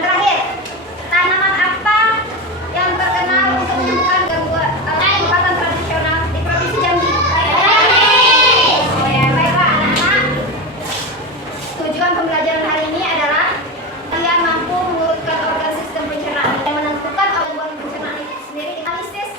Yang terakhir, tanaman apa yang terkenal untuk menyembuhkan gangguan pengobatan tradisional di Provinsi Jambi? Oh ya, baiklah anak-anak. Tujuan pembelajaran hari ini adalah kalian mampu mengurutkan organ sistem pencernaan yang menentukan gangguan pencernaan itu sendiri, analisis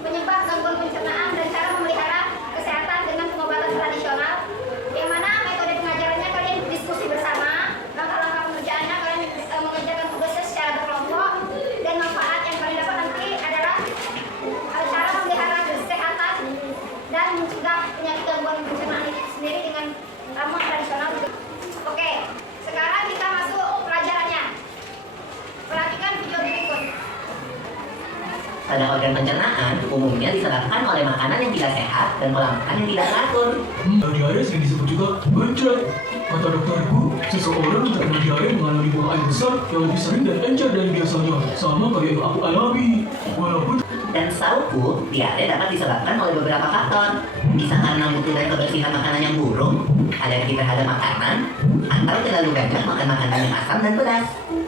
penyebab gangguan pencernaan dan cara memelihara kesehatan dengan pengobatan tradisional. Yang mana metode pengajarannya kalian diskusi bersama, langkah-langkah pengerjaannya kalian mengerjakan tugasnya secara berkelompok, dan manfaat yang kalian dapat nanti adalah cara memelihara kesehatan dan mencegah penyakit gangguan pencernaan itu sendiri dengan ramuan tradisional. Oke, sekarang kita masuk pelajarannya. Perhatikan video berikut. Pada organ pencernaan umumnya disebabkan oleh makanan yang tidak sehat dan pola makan yang tidak teratur. Diare sering disebut juga bencret. Kata dokterku, seseorang yang terkena diare mengalami buang air besar yang lebih sering dan encer dari biasanya. Sama kayak yang aku alami. Walaupun Dan setauku, diare dapat disebabkan oleh beberapa faktor. Bisa karena mutu dan kebersihan makanan yang buruk, alergi terhadap makanan, atau terlalu banyak makan makanan yang asam dan pedas.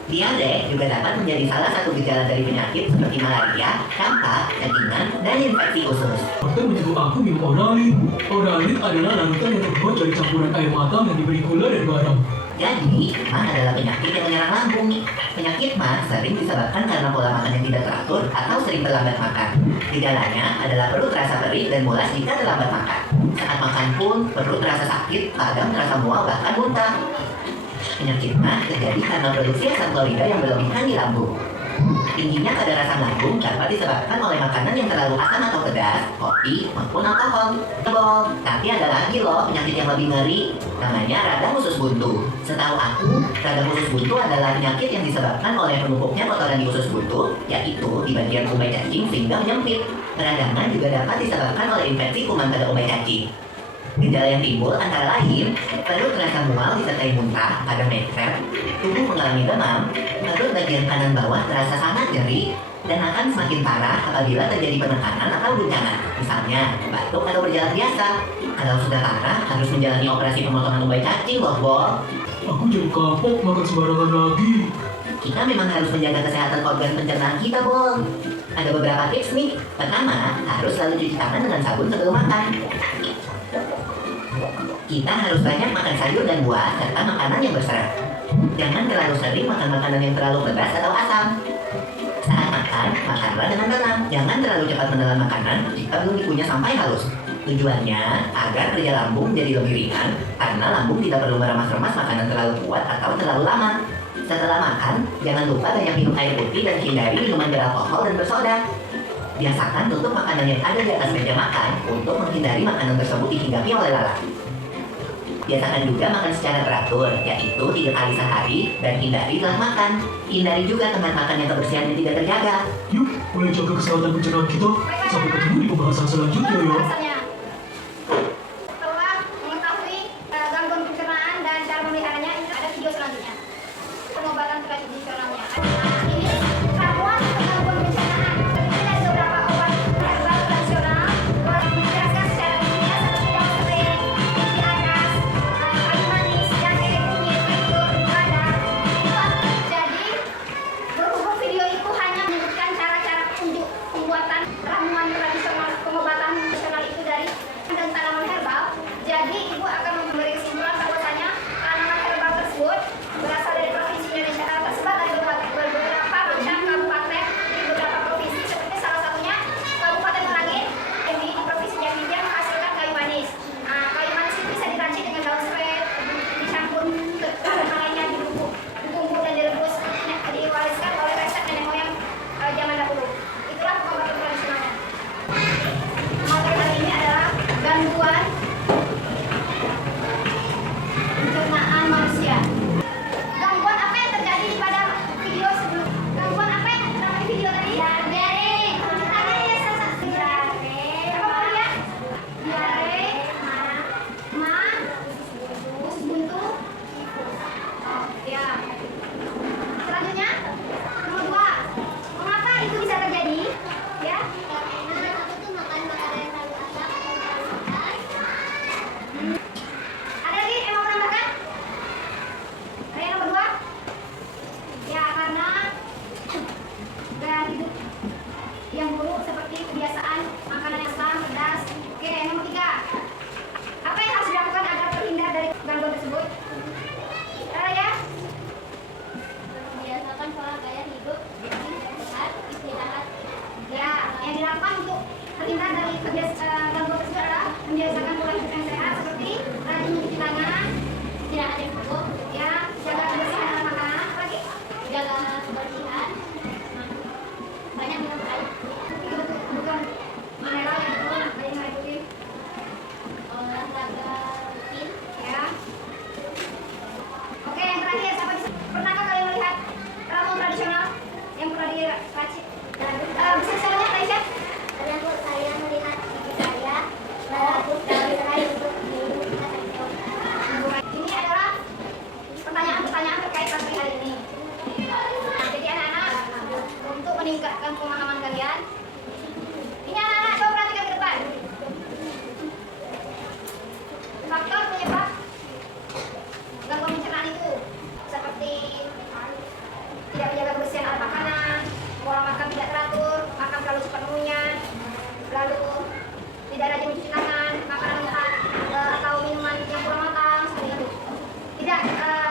Diare juga dapat menjadi salah satu gejala dari penyakit seperti malaria, campak, ketingan, dan infeksi usus. dokter menyuruh aku minum Oralit. Oralit adalah larutan yang terbuat dari campuran air matang yang diberi gula dan garam. Jadi, MAH adalah penyakit yang menyerang lambung. Penyakit MAH sering disebabkan karena pola makan yang tidak teratur atau sering terlambat makan. Gejalanya adalah perut terasa perih dan mulas jika terlambat makan. Saat makan pun, perut terasa sakit, kadang terasa mual bahkan muntah. Penyakit MAH terjadi karena produksi asam klorida yang berlebihan di lambung. Tingginya kadar asam lambung dapat disebabkan oleh makanan yang terlalu asam atau pedas, kopi, maupun alkohol. Tapi ada lagi loh penyakit yang lebih ngeri, namanya radang usus buntu. Setahu aku, radang usus buntu adalah penyakit yang disebabkan oleh penumpuknya kotoran di usus buntu, yaitu di bagian umai cacing sehingga menyempit. Peradangan juga dapat disebabkan oleh infeksi kuman pada umai cacing. Gejala yang timbul antara lain, perut terasa mual disertai muntah, ada mencret, tubuh mengalami demam, perut bagian kanan bawah terasa sangat nyeri, dan akan semakin parah apabila terjadi penekanan atau guncangan, misalnya batuk atau berjalan biasa. Kalau sudah parah, harus menjalani operasi pemotongan umbai cacing loh, Bol. Aku jadi kapok makan sembarangan lagi. Kita memang harus menjaga kesehatan organ pencernaan kita, Bol. Ada beberapa tips nih. Pertama, harus selalu cuci tangan dengan sabun sebelum makan. Kita harus banyak makan sayur dan buah serta makanan yang berserat. Jangan terlalu sering makan makanan yang terlalu pedas atau asam. Saat makan, makanlah dengan tenang. Jangan terlalu cepat menelan makanan jika belum dikunyah sampai halus. Tujuannya agar kerja lambung jadi lebih ringan, karena lambung tidak perlu meremas-remas makanan terlalu kuat atau terlalu lama. Setelah makan, jangan lupa banyak minum air putih dan hindari minuman beralkohol dan bersoda. Biasakan tutup makanan yang ada di atas meja makan untuk menghindari makanan tersebut dihinggapi oleh lalat. Biasakan juga makan secara teratur, yaitu 3 kali sehari, dan hindari telah makan. Hindari juga tempat makan yang kebersihannya tidak terjaga. Yuk, mulai jaga kesehatan pencernaan kita. Sampai ketemu di pembahasan selanjutnya ya. Pembahasannya. Setelah mengetahui gangguan pencernaan dan cara memeliharanya, ini ada video selanjutnya. Pengobatan tradisionalnya. Ini ramuan untuk gangguan pencernaan. Terdiri dari beberapa obat herbal tradisional, menjelaskan secara ilmiah seperti daun seledri, biji adas, kayu manis, jahe, kunyit, anggur, lada. Jadi, berhubung video itu hanya menyebutkan cara-cara pembuatan ramuan tradisional, pengobatan tradisional itu perintah dari gangguan tersebut adalah membiasakan pola hidup yang sehat seperti rajin mencuci tangan, tidak ada cukup, ya, jaga kebersihan dalam makanan, apalagi jaga kebersihan, banyak minum air, itu bukan mineral yang betul, banyak air putih, olahraga rutin, ya. Oke, yang terakhir, pernahkah kalian melihat ramuan tradisional yang pernah diracik? Bisa caranya, Aisyah? Karena saya melihat ibu saya merebus daun serai untuk minum Ini adalah pertanyaan-pertanyaan terkait pagi hari ini. Nah, jadi anak-anak, untuk meningkatkan pemahaman kalian, ini anak-anak coba perhatikan ke depan. Faktor penyebab gangguan pencernaan itu seperti tidak menjaga kebersihan alat makanan, pola makan tidak teratur, makan terlalu cepat mengunyah, lalu tidak rajin mencuci tangan, makanan mentah atau minuman yang kurang matang seperti itu. Tidak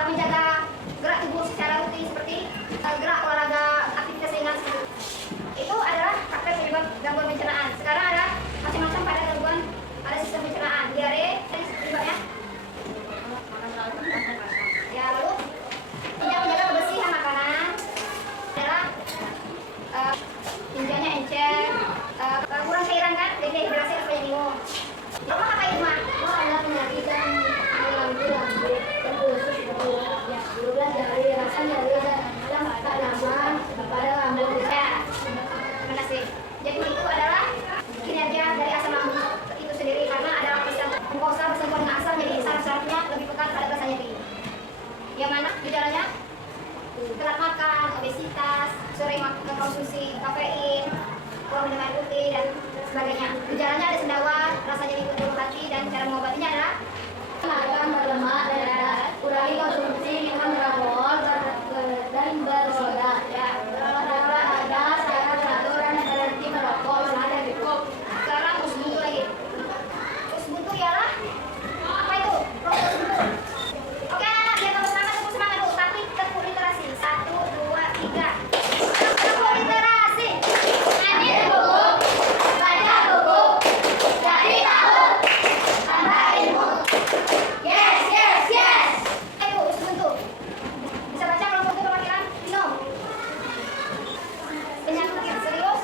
menjaga gerak tubuh secara rutin seperti gerak olahraga, aktivitas ringan seperti itu. Itu adalah faktor penyebab gangguan pencernaan. Sekarang ada macam-macam pada gangguan pada sistem pencernaan. Diare, tadi penyebabnya. Ya, lalu tidak menjaga kebersihan makanan adalah tinjanya encer, kurang cairan kan, jadi dehidrasi harus banyak minum. Apa kata Irma? Oh, ada penyakit yang mengganggu lambung terkhusus ya, berulang dari rasa nyeri dan tanaman pada lambung. Ya, terima kasih. Jadi itu adalah kinerja dari asam lambung itu sendiri karena ada lapisan mukosa bersentuhan dengan asam, jadi saraf-sarafnya lebih pekat pada rasa nyeri. Yang mana gejalanya telat makan, obesitas, sering konsumsi kafein, kurang minum air putih dan sebagainya. Gejalanya ada sendawa, rasa nyeri ulu hati, dan cara mengobatinya adalah Makan berlemak dan berat, kurangi konsumsi minum beralkohol dan bersoda. ya. Olahraga ada secara teratur dan berhenti merokok selama cukup. Sekarang usbuntu lagi. Usbuntu ialah apa itu? Rokok usbuntu. Oke anak-anak, biar kamu semangat dulu. Tapi tekuk literasi. 1, 2, 3. Tekuk literasi. Ini buku, baca buku, cari tahu, tambah ilmu. Yes, yes, yes. Itu usbuntu. Bisa baca kalau buku perwakilan minum. Penyakit serius.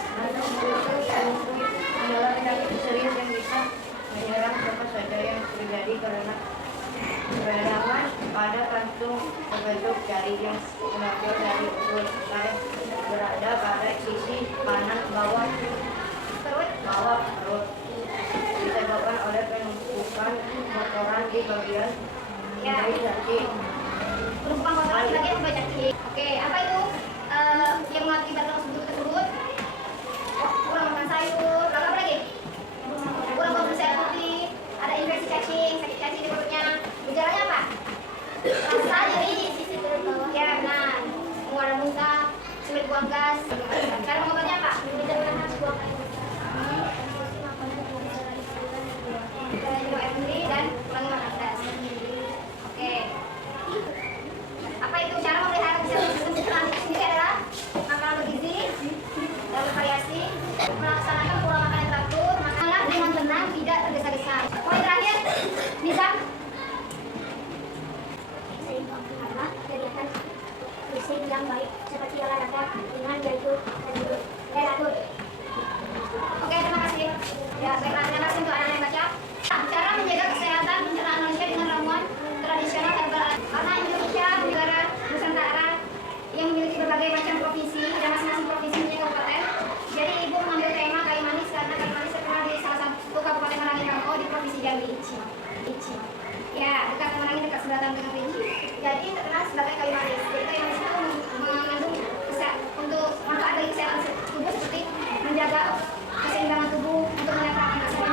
Adalah penyakit serius yang bisa menyerang siapa saja yang terjadi karena peradangan pada kantung berbentuk jari yang menonjol dari usus saraf berada pada sisi kanan bawah perut disebabkan oleh penumpukan kotoran di bagian Ya. cacing. Penumpukan kotoran di bagian pembajak cacing. Oke, apa itu yang mengakibatkan usbuntu tersebut? Kurang makan sayur, lalu apa lagi? Kurang konsumsi air putih, ada infeksi cacing, sakit cacing di perutnya. Gejalanya apa? Rasa nyeri di sisi perut bawah. Ya, benar. Mual muntah, sulit buang gas. Cara mengobatnya apa? Harus buang air besar. Minum air putih dan kurangi makan gas. Oke. Apa itu cara memelihara kesehatan sistem pencernaan itu sendiri adalah makanan bergizi, dan bervariasi, melaksanakan pola makan yang teratur, makanlah dengan tenang, tidak tergesa-gesa. Poin terakhir, Nizam. Seimbang karena kegiatan fisik yang baik seperti olahraga ringan yaitu teratur. Oke, terima kasih. Ya, baiklah, terima kasih untuk anak-anak yang baca. Cara menjaga kesehatan pencernaan manusia dengan ramuan tradisional herbal. Karena Indonesia negara Nusantara yang memiliki berbagai macam provinsi dan masing-masing provinsi punya kabupaten. Jadi ibu mengambil tema kayu manis karena kayu manis terkenal di salah satu kabupaten Merangin Rangko di provinsi Jambi. Ya, dekat Merangin, dekat sebelatan dengan Rinci. Jadi terkenal sebagai kayu manis. Jadi kayu manis itu mengandung untuk manfaat bagi kesehatan tubuh seperti menjaga keseimbangan tubuh, untuk menyatakan kesehatan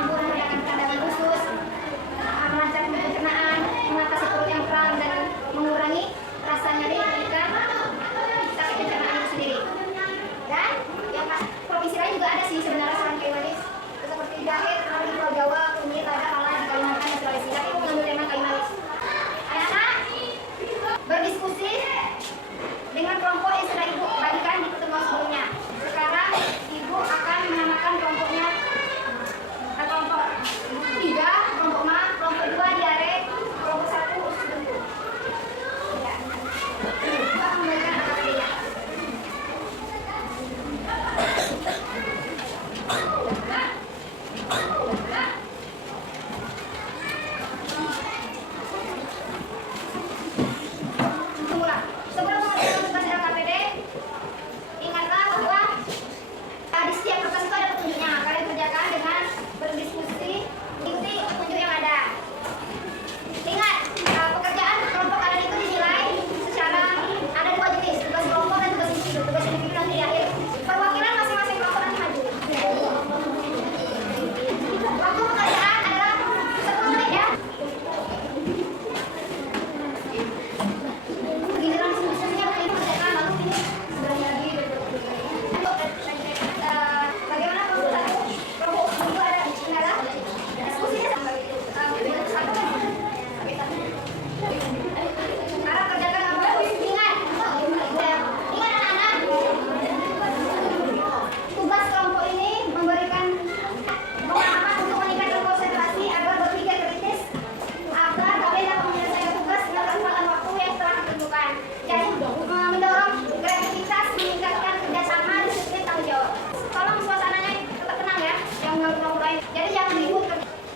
Jadi jangan ribut.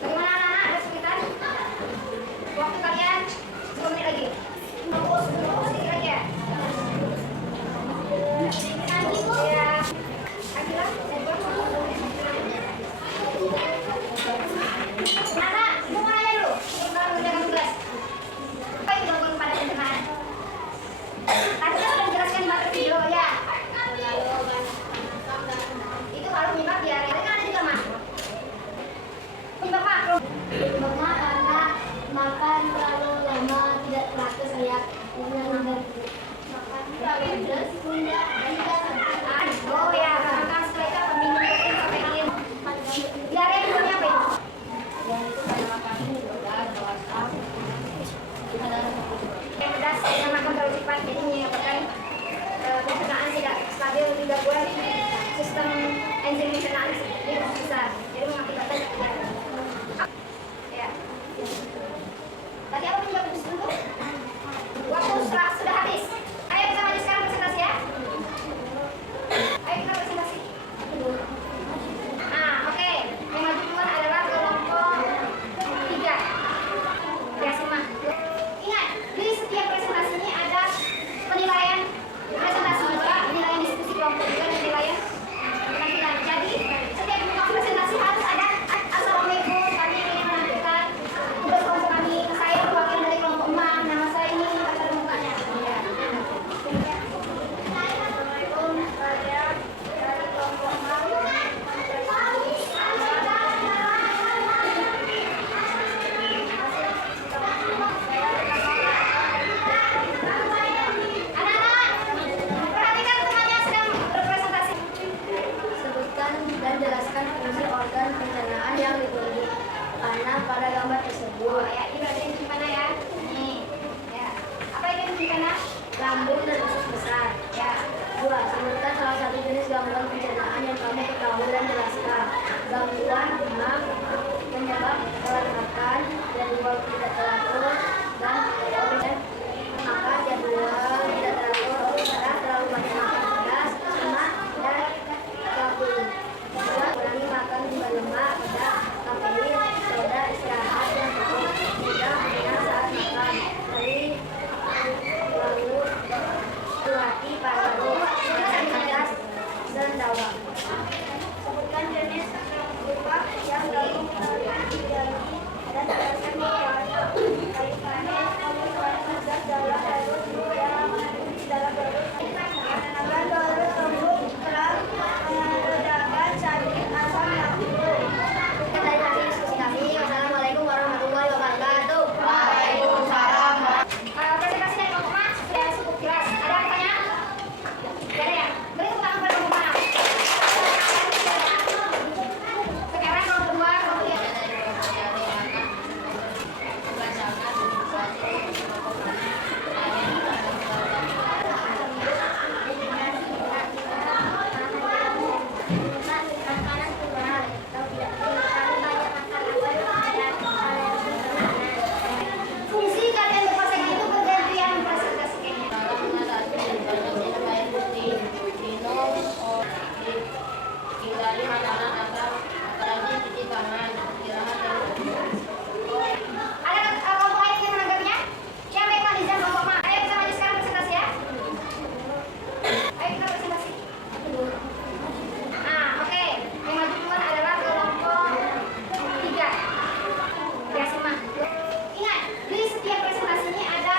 Bagaimana anak-anak? Ada kesulitan? Waktu kalian 10 menit lagi. Fokus sedikit lagi ya. Ya. Akila, anak, semua aja dulu. Kita mengerjakan tugas. Apa yang dilakukan pada pencernaan? Tadi saya sudah menjelaskan pada video ya. Itu baru penyebab diare. Kan ada juga mah. Penyebab makro. Mama karena makan terlalu lama tidak teratur saya makan terlalu pedas bunda tidak Oh ya, karena setelah itu apa minum protein kafein. Diare sebelumnya apa itu? Yang pedas karena makan terlalu cepat jadi menyebabkan pencernaan tidak stabil di gangguan sistem enzim pencernaan jadi besar jadi mengakibatkan diare. Ya. Tadi apa penyebab itu? Waktu sudah habis. Ayo kita maju sekarang presentasi ya. Ayo kita presentasi. Nah, oke. Yang maju duluan adalah kelompok 3. Ya, simak. Ingat, di setiap presentasi ini ada penilaian presentasi juga, penilaian diskusi kelompok juga, dan penilaian penampilan. Jadi, setiap buka presentasi harus ada assalamualaikum, kami ingin menampilkan tugas kelompok kami. Saya perwakilan dari kelompok emak, nama saya ini, kata mukanya. Ya. Assalamualaikum saya dari kelompok mau Anak-anak, perhatikan temannya sedang berpresentasi. sebutkan dan jelaskan fungsi organ pencernaan yang ditunjuk karena pada gambar tersebut Oh ya, ini berarti di mana ya? Nih. Ya. Apa itu di mana? lambung dan usus besar. Ya. 2. Sebutkan salah satu jenis gangguan pencernaan yang kamu ketahui dan jelaskan. Gangguan demam, penyebab telat makan, jadwal tidak teratur, dan obat makan jadwal tidak teratur, darah terlalu banyak makan pedas, lemak, dan kabul. 2. Kurangi makan gula lemak, pedas, kafein, soda, istirahat yang cukup, tidak hanya saat makan. Lalu hati paru, pedas, sendawa. Sebutkan jenis lupa yang terjadi dan jelaskan kaitannya zat dalam virus yang dalam virus dan virus tersebut telah meredakan sakit asam lambung. Dari hasil diskusi kami, wassalamualaikum warahmatullahi wabarakatuh. Waalaikumsalam. Presentasi dari kelompok emak sudah cukup jelas. Ada pertanyaan? Tidak ada ya? Beri tepuk tangan pada kelompok emak. Sekarang kelompok 2, kelompok 3. Fungsi kalian berpasangan itu bergantian presentasikannya. Hindari makanan atau apalagi cuci tangan, istirahat dan Ada kelompok lain yang menanggapinya? Yang baik Pak Nizam, kelompok emak. Ayo kita maju sekarang presentasi ya. Ayo kita presentasi. Nah, oke. Yang maju duluan adalah kelompok 3. Ya, simak. Ingat, di setiap presentasi ini ada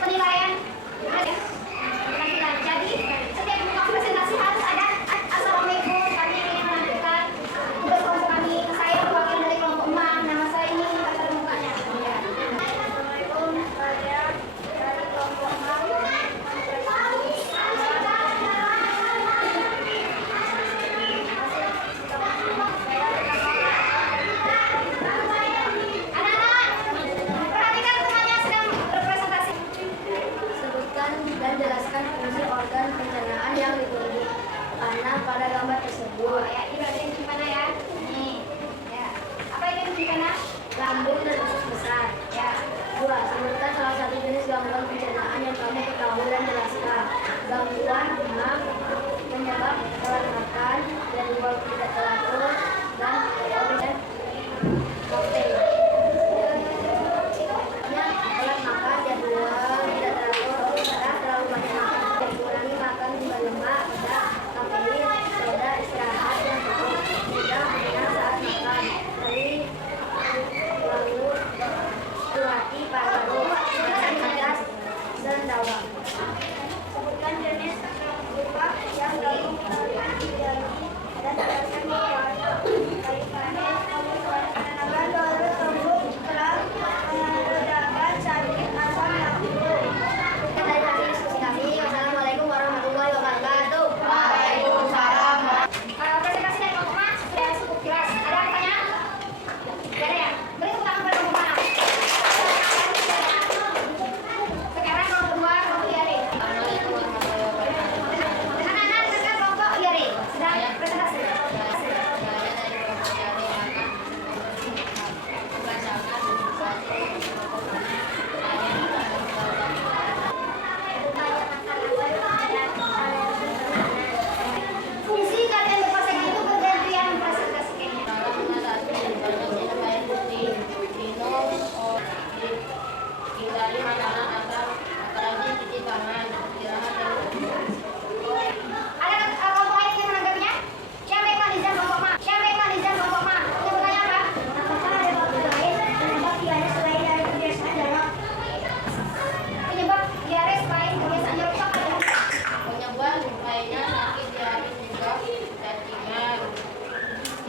penilaian penampilan. Jadi, setiap buka presentasi harus ada assalamualaikum, kami ingin menampilkan tugas kelompok kami. Saya perwakilan dari kelompok emak, nama saya ini, kata mukanya. Ya. Assalamualaikum saya dari kelompok mau Anak-anak, perhatikan temannya sedang berpresentasi. sebutkan dan jelaskan fungsi organ pencernaan yang ditunjuk karena pada gambar Oh tersebut ya, ini berarti di mana ya? Nih. Ya. Apa itu di mana? lambung dan usus besar. Ya. 2. Sebutkan salah satu jenis gangguan pencernaan yang kamu ketahui dan jelaskan. Gangguan demam, penyebab telat makan, jadwal tidak teratur, dan obat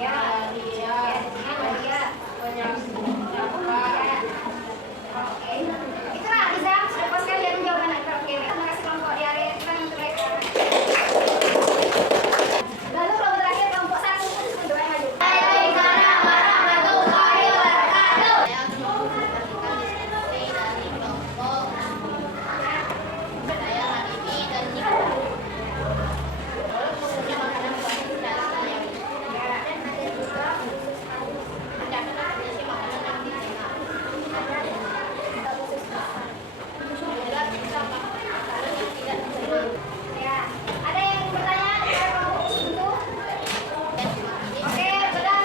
Ya, ya, ya. Oke. Itulah Liza, sudah puas kalian jawaban Oke, terima kasih kelompok diare. Kita yang mereka. Lalu kelompok terakhir kelompok 1 untuk yang maju. Waalaikumsalam warahmatullahi wabarakatuh. Saya memperhatikan diskusi dari kelompok saya Habibie dan Niko. Khususnya makanan buah dan sayur. Dan ada juga mencatat kondisi makanan yang diterima. Juga bisa makanan yang tidak diterima. Ya, ada yang bertanya kepada kelompok itu? Oke, sudah.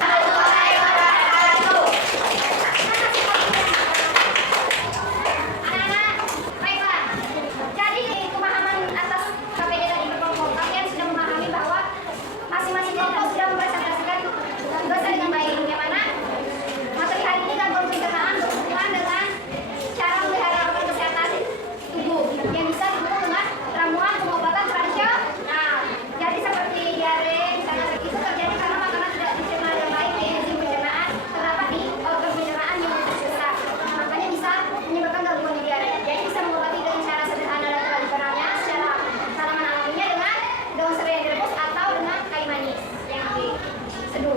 Warahmatullahi wabarakatuh. Anak-anak, baiklah. Jadi pemahaman atas KPD tadi berkelompok, kalian sudah memahami bahwa masing-masing kelompok sudah mempresentasikan tugasnya dengan baik. Yang mana materi hari ini gangguan pencernaan berhubungan dengan cara memelihara organ kesehatan tubuh yang bisa didukung dengan ramuan pengobatan tradisional. Jadi seperti diare, misalnya itu terjadi karena makanan tidak dicerna dengan baik, enzim pencernaan terdapat di organ pencernaan yang besar. Makanya bisa menyebabkan gangguan di diare. Jadi bisa mengobati dengan cara sederhana dan tradisionalnya secara tanaman alaminya dengan daun serai yang direbus atau dengan kayu manis yang diseduh.